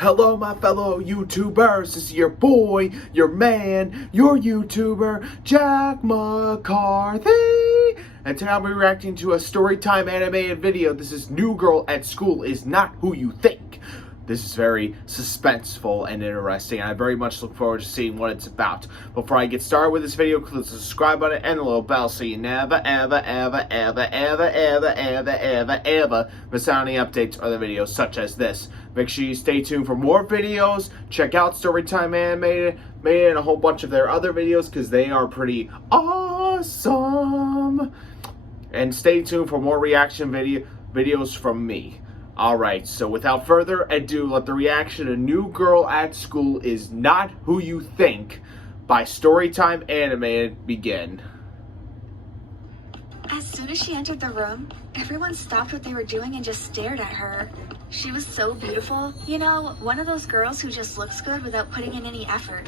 Hello, my fellow YouTubers. This is your boy, your man, your YouTuber, Jack McCarthy. And today I'll be reacting to a storytime animated video. This is New Girl at School is Not Who You Think. This is very suspenseful and interesting. I very much look forward to seeing what it's about. Before I get started with this video, click the subscribe button and the little bell so you never, ever miss out on any updates or other videos such as this. Make sure you stay tuned for more videos. Check out Storytime Animated and a whole bunch of their other videos because they are pretty awesome. And stay tuned for more reaction videos from me. Alright, so without further ado, let the reaction to New Girl at School is Not Who You Think by Storytime Animated begin. As soon as she entered the room, everyone stopped what they were doing and just stared at her. She was so beautiful. You know, one of those girls who just looks good without putting in any effort.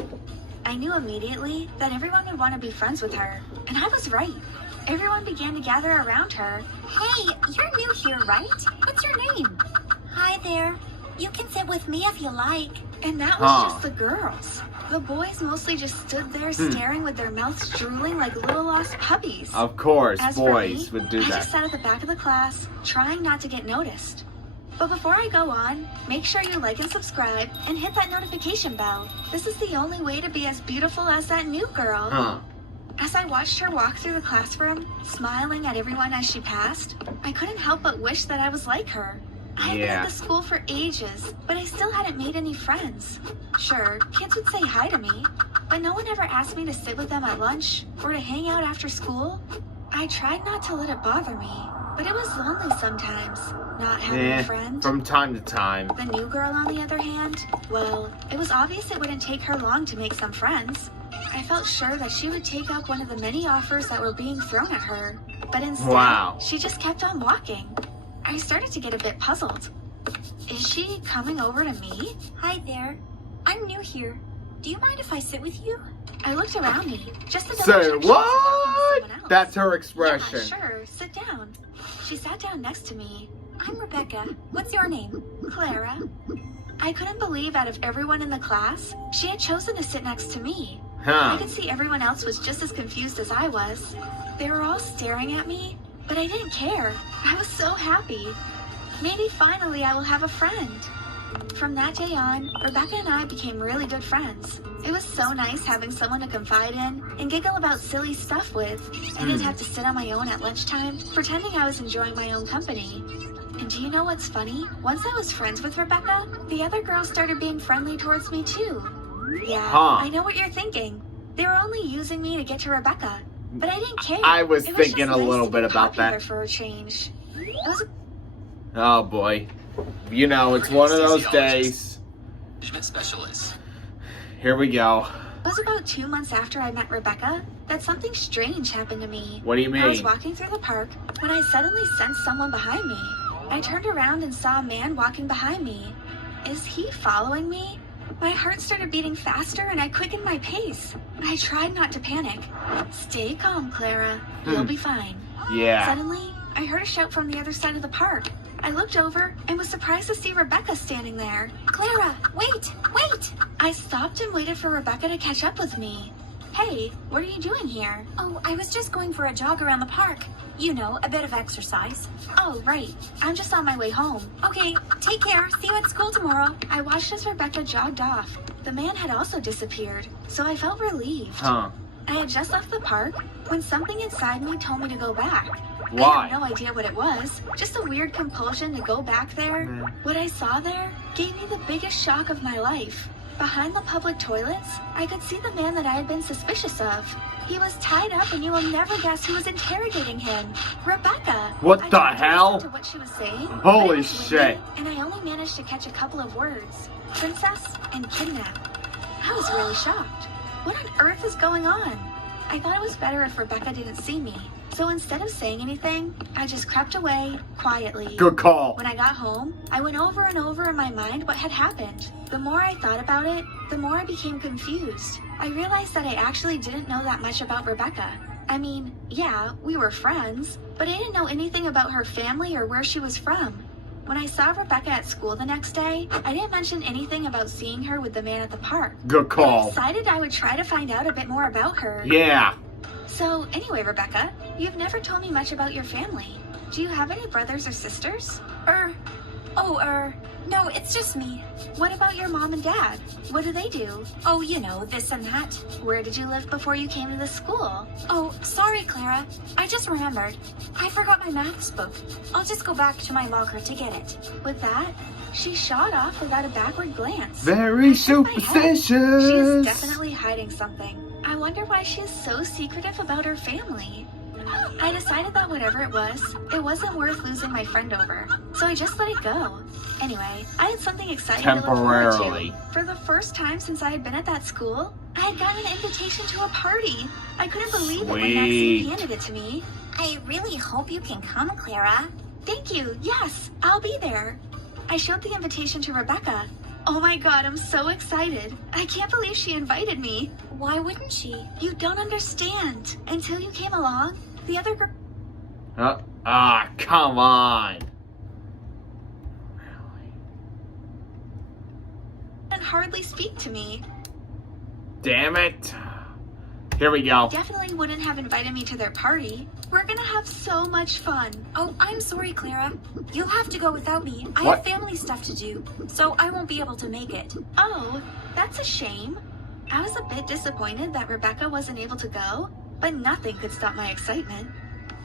I knew immediately that everyone would want to be friends with her, and I was right. Everyone began to gather around her. Hey, you're new here, right? What's your name? Hi there. You can sit with me if you like. And that was just the girls. The boys mostly just stood there staring with their mouths drooling like little lost puppies. Of course, As boys for me, would do I that. just sat at the back of the class, trying not to get noticed. But before I go on, make sure you like and subscribe and hit that notification bell. This is the only way to be as beautiful as that new girl. As I watched her walk through the classroom, smiling at everyone as she passed, I couldn't help but wish that I was like her. I had been at the school for ages, but I still hadn't made any friends. Sure, kids would say hi to me, but no one ever asked me to sit with them at lunch or to hang out after school. I tried not to let it bother me, but it was lonely sometimes, not having a friend. From time to time. The new girl, on the other hand, well, it was obvious it wouldn't take her long to make some friends. I felt sure that she would take up one of the many offers that were being thrown at her, but instead, she just kept on walking. I started to get a bit puzzled. Is she coming over to me? Hi there. I'm new here. Do you mind if I sit with you? I looked around me, just to Say double check what? someone else. That's her expression. Yeah, sure. Sit down. She sat down next to me. I'm Rebecca. What's your name? Clara. I couldn't believe out of everyone in the class, she had chosen to sit next to me. I could see everyone else was just as confused as I was. They were all staring at me, but I didn't care. I was so happy. Maybe finally I will have a friend. From that day on, Rebecca and I became really good friends. It was so nice having someone to confide in and giggle about silly stuff with. I didn't have to sit on my own at lunchtime, pretending I was enjoying my own company. And do you know what's funny? Once I was friends with Rebecca, the other girls started being friendly towards me too. Yeah, I know what you're thinking. They were only using me to get to Rebecca, but I didn't care. I was It thinking just a nice little to be bit about popular that. for a change. It was Oh boy. You know, it's one of those days. Specialist. Here we go. It was about 2 months after I met Rebecca that something strange happened to me. What do you mean? I was walking through the park when I suddenly sensed someone behind me. I turned around and saw a man walking behind me. Is he following me? My heart started beating faster and I quickened my pace. I tried not to panic. Stay calm, Clara. You'll be fine. Yeah. Suddenly, I heard a shout from the other side of the park. I looked over and was surprised to see Rebecca standing there. Clara, wait, wait! I stopped and waited for Rebecca to catch up with me. Hey, what are you doing here? Oh, I was just going for a jog around the park. You know, a bit of exercise. Oh, right. I'm just on my way home. Okay, take care. See you at school tomorrow. I watched as Rebecca jogged off. The man had also disappeared, so I felt relieved. Huh. I had just left the park when something inside me told me to go back. Why? I had no idea what it was, just a weird compulsion to go back there. What I saw there gave me the biggest shock of my life. Behind the public toilets, I could see the man that I had been suspicious of. He was tied up and you will never guess who was interrogating him. Rebecca! What I the tried to hell? listen to what she was saying, but Holy it was shit. windy, and I only managed to catch a couple of words. Princess and kidnap. I was really shocked. What on earth is going on? I thought it was better if Rebecca didn't see me. So instead of saying anything, I just crept away quietly. Good call. When I got home, I went over and over in my mind what had happened. The more I thought about it, the more I became confused. I realized that I actually didn't know that much about Rebecca. I mean, yeah, we were friends, but I didn't know anything about her family or where she was from. When I saw Rebecca at school the next day, I didn't mention anything about seeing her with the man at the park. Good call. I decided I would try to find out a bit more about her. Yeah. So, anyway, Rebecca, you've never told me much about your family. Do you have any brothers or sisters? No, it's just me. What about your mom and dad? What do they do? Oh, you know, this and that. Where did you live before you came to the school? Oh, sorry, Clara. I just remembered. I forgot my maths book. I'll just go back to my locker to get it. With that, she shot off without a backward glance. Very superstitious. She is definitely hiding something. I wonder why she is so secretive about her family. I decided that whatever it wasn't worth losing my friend over, so I just let it go. Anyway, I had something exciting to look forward to. For the first time since I had been at that school, I had gotten an invitation to a party. I couldn't believe it when Maxine handed it to me. I really hope you can come, Clara. Thank you. Yes, I'll be there. I showed the invitation to Rebecca. Oh my god, I'm so excited. I can't believe she invited me. Why wouldn't she? You don't understand. Until you came along, the other girl... come on. Really? Hardly speak to me. Damn it. Here we go. Definitely wouldn't have invited me to their party. We're gonna have so much fun. Oh, I'm sorry, Clara. You'll have to go without me. I What? have family stuff to do, so I won't be able to make it. Oh, that's a shame. I was a bit disappointed that Rebecca wasn't able to go, but nothing could stop my excitement.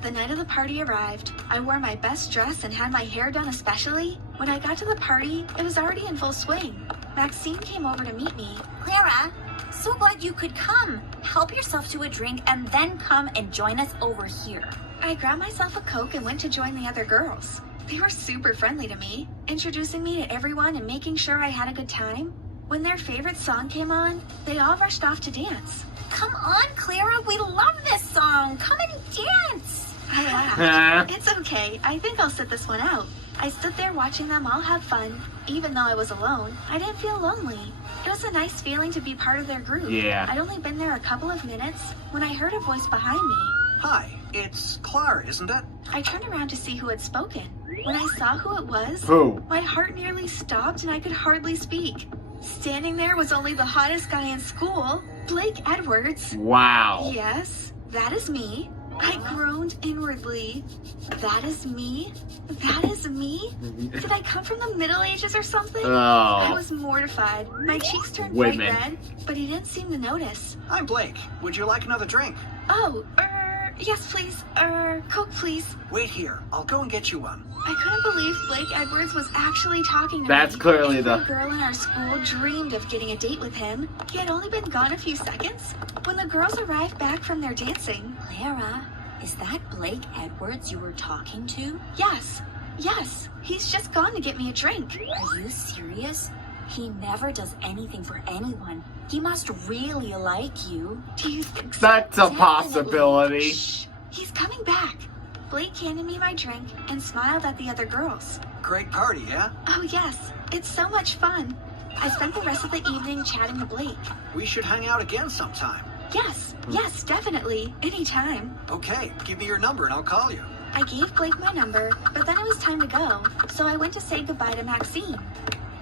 The night of the party arrived. I wore my best dress and had my hair done especially. When I got to the party, it was already in full swing. Maxine came over to meet me. Clara, so glad you could come. Help yourself to a drink and then come and join us over here. I grabbed myself a Coke and went to join the other girls. They were super friendly to me, introducing me to everyone and making sure I had a good time. When their favorite song came on, they all rushed off to dance. Come on, Clara, we love this song. Come and dance. I laughed. It's okay. I think I'll sit this one out. I stood there watching them all have fun. Even though I was alone, I didn't feel lonely. It was a nice feeling to be part of their group. Yeah. I'd only been there a couple of minutes when I heard a voice behind me. Hi, it's Clara, isn't it? I turned around to see who had spoken. When I saw who it was, Who? my heart nearly stopped and I could hardly speak. Standing there was only the hottest guy in school, Blake Edwards. Wow. Yes, that is me. I groaned inwardly. That is me? That is me? Did I come from the Middle Ages or something? I Oh. was mortified. My cheeks turned Women. bright red, but he didn't seem to notice. I'm Blake. Would you like another drink? Oh, yes please. Coke please. Wait here. I'll go and get you one. I couldn't believe Blake Edwards was actually talking to That's me. clearly Every the... girl in our school dreamed of getting a date with him. He had only been gone a few seconds. When the girls arrived back from their dancing... Clara, is that Blake Edwards you were talking to? Yes, he's just gone to get me a drink. Are you serious? He never does anything for anyone. He must really like you. Do you think so? That's a Definitely. possibility. Shh, he's coming back. Blake handed me my drink and smiled at the other girls. Great party, yeah? Oh yes, it's so much fun. I spent the rest of the evening chatting to Blake. We should hang out again sometime. Yes, definitely. Anytime. Okay, give me your number and I'll call you. I gave Blake my number, but then it was time to go, so I went to say goodbye to Maxine.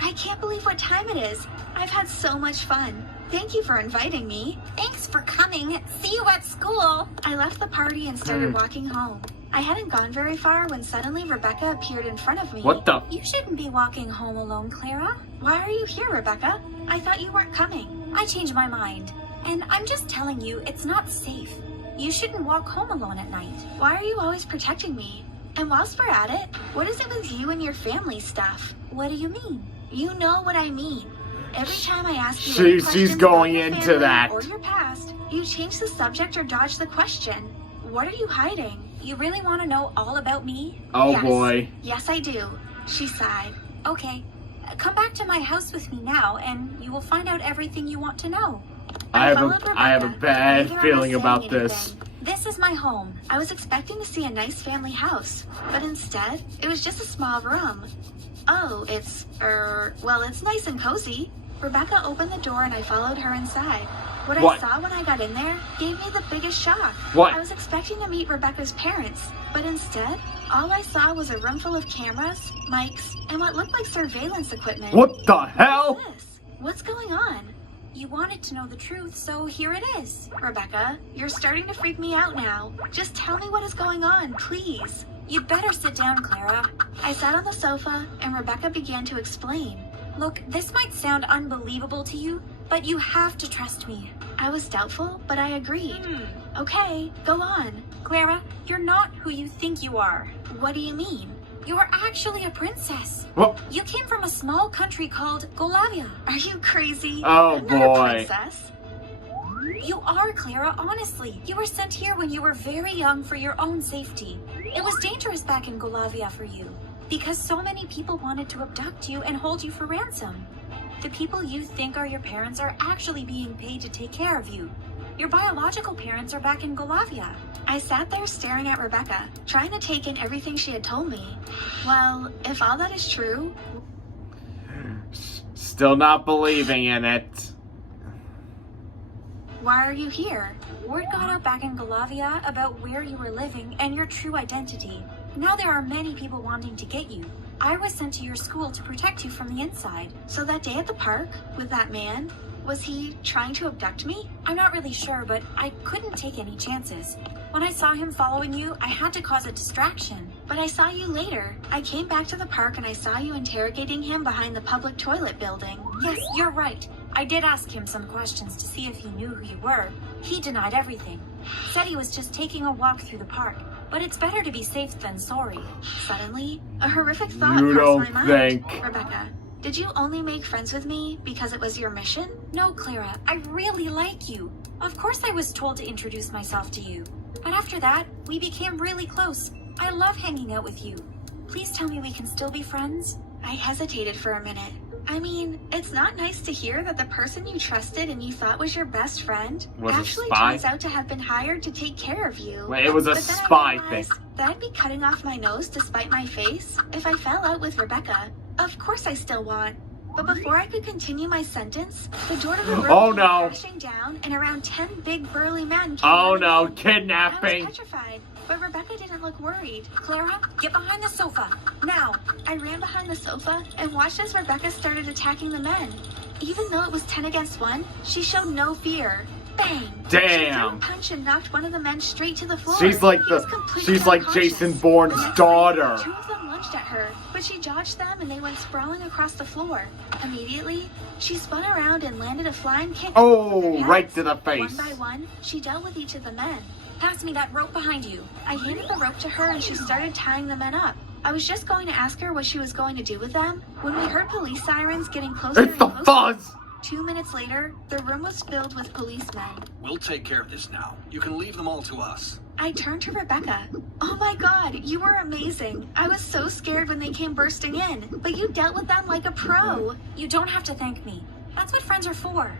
I can't believe what time it is. I've had so much fun. Thank you for inviting me. Thanks for coming. See you at school. I left the party and started walking home. I hadn't gone very far when suddenly Rebecca appeared in front of me. What the... You shouldn't be walking home alone, Clara. Why are you here, Rebecca? I thought you weren't coming. I changed my mind. And I'm just telling you, it's not safe. You shouldn't walk home alone at night. Why are you always protecting me? And whilst we're at it, what is it with you and your family stuff? What do you mean? You know what I mean. Every time I ask you any She's questions going about your into family that. or your past, you change the subject or dodge the question. What are you hiding? You really want to know all about me? Oh Yes. boy. Yes, I do. She sighed. Okay. Come back to my house with me now, and you will find out everything you want to know. I have followed a Rebecca, bad neither of us feeling saying about this. anything. This is my home. I was expecting to see a nice family house, but instead, it was just a small room. Oh, well, it's nice and cozy. Rebecca opened the door and I followed her inside. What What? I saw when I got in there gave me the biggest shock. What? I was expecting to meet Rebecca's parents, but instead, All I saw was a room full of cameras, mics, and what looked like surveillance equipment. What the hell? What is this? What's going on? You wanted to know the truth, so here it is. Rebecca, you're starting to freak me out now. Just tell me what is going on, please. You'd better sit down, Clara. I sat on the sofa, and Rebecca began to explain. Look, this might sound unbelievable to you, but you have to trust me. I was doubtful, but I agreed. Okay, go on. Clara, you're not who you think you are. What do you mean? You're actually a princess. What? You came from a small country called Golavia. Are you crazy? Oh, I'm not a boy. princess. You are, Clara, honestly. You were sent here when you were very young for your own safety. It was dangerous back in Golavia for you, because so many people wanted to abduct you and hold you for ransom. The people you think are your parents are actually being paid to take care of you. Your biological parents are back in Golavia. I sat there staring at Rebecca, trying to take in everything she had told me. Well, if all that is true... Still not believing in it. Why are you here? Word got out back in Golavia about where you were living and your true identity. Now there are many people wanting to get you. I was sent to your school to protect you from the inside. So that day at the park, with that man, was he trying to abduct me? I'm not really sure, but I couldn't take any chances. When I saw him following you, I had to cause a distraction. But I saw you later. I came back to the park and I saw you interrogating him behind the public toilet building. Yes, you're right. I did ask him some questions to see if he knew who you were. He denied everything. Said he was just taking a walk through the park. But it's better to be safe than sorry. Suddenly, a horrific thought You crossed don't my mind. think. Rebecca, did you only make friends with me because it was your mission? No, Clara, I really like you. Of course I was told to introduce myself to you. But after that, we became really close. I love hanging out with you. Please tell me we can still be friends? I hesitated for a minute. I mean, it's not nice to hear that the person you trusted and you thought was your best friend Was a actually spy? turns out to have been hired to take care of you. It was a But then I spy realized thing. that I'd be cutting off my nose to spite my face if I fell out with Rebecca. Of course I still want. But before I could continue my sentence, the door to the room Oh, came no. crashing down and around 10 big burly men came Oh running no, in. I was kidnapping. petrified, but Rebecca didn't look worried. Clara, get behind the sofa. Now. I ran behind the sofa and watched as Rebecca started attacking the men. Even though it was 10 against 1, she showed no fear. Bang! She threw a Damn. punch and knocked one of the men straight to the floor. She's like He was the completely she's like unconscious. Jason Bourne's The next daughter. second, 2 of them lunged at her, but she dodged them and they went sprawling across the floor. Immediately, she spun around and landed a flying kick. Oh, to their heads. right to the face. One by one, she dealt with each of the men. Pass me that rope behind you. I handed the rope to her and she started tying the men up. I was just going to ask her what she was going to do with them when we heard police sirens getting closer It's and the closer. fuzz. 2 minutes later, the room was filled with policemen. We'll take care of this now. You can leave them all to us. I turned to Rebecca. Oh my god, you were amazing. I was so scared when they came bursting in, but you dealt with them like a pro. You don't have to thank me. That's what friends are for.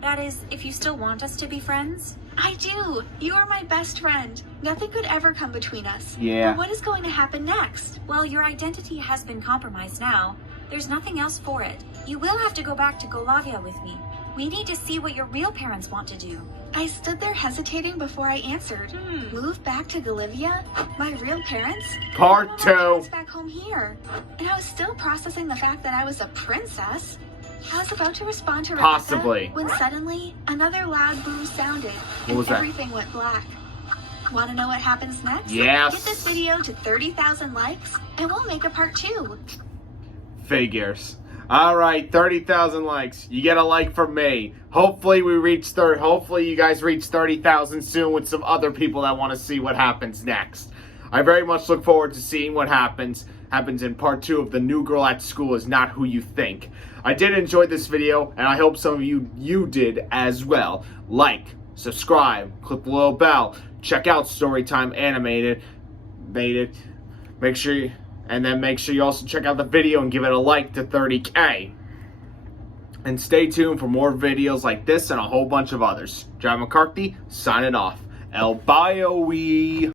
That is, if you still want us to be friends. I do. You are my best friend. Nothing could ever come between us. Yeah. But what is going to happen next? Well, your identity has been compromised now. There's nothing else for it. You will have to go back to Golavia with me. We need to see what your real parents want to do. I stood there hesitating before I answered. Move back to Golivia? My real parents? Part My 2. parents back home here. And I was still processing the fact that I was a princess. I was about to respond to Rebecca Possibly. when suddenly another loud boom sounded and was that? everything went black. Want to know what happens next? Yes. Get this video to 30,000 likes and we'll make a part 2. Figures. Alright, 30,000 likes. You get a like from me. Hopefully hopefully you guys reach 30,000 soon with some other people that want to see what happens next. I very much look forward to seeing what happens in part 2 of The New Girl at School Is Not Who You Think. I did enjoy this video, and I hope some of you did as well. Like, subscribe, click the little bell, check out Storytime Animated. Make sure you also check out the video and give it a like to 30K. And stay tuned for more videos like this and a whole bunch of others. John McCarthy, signing off. El Bye-o-wee.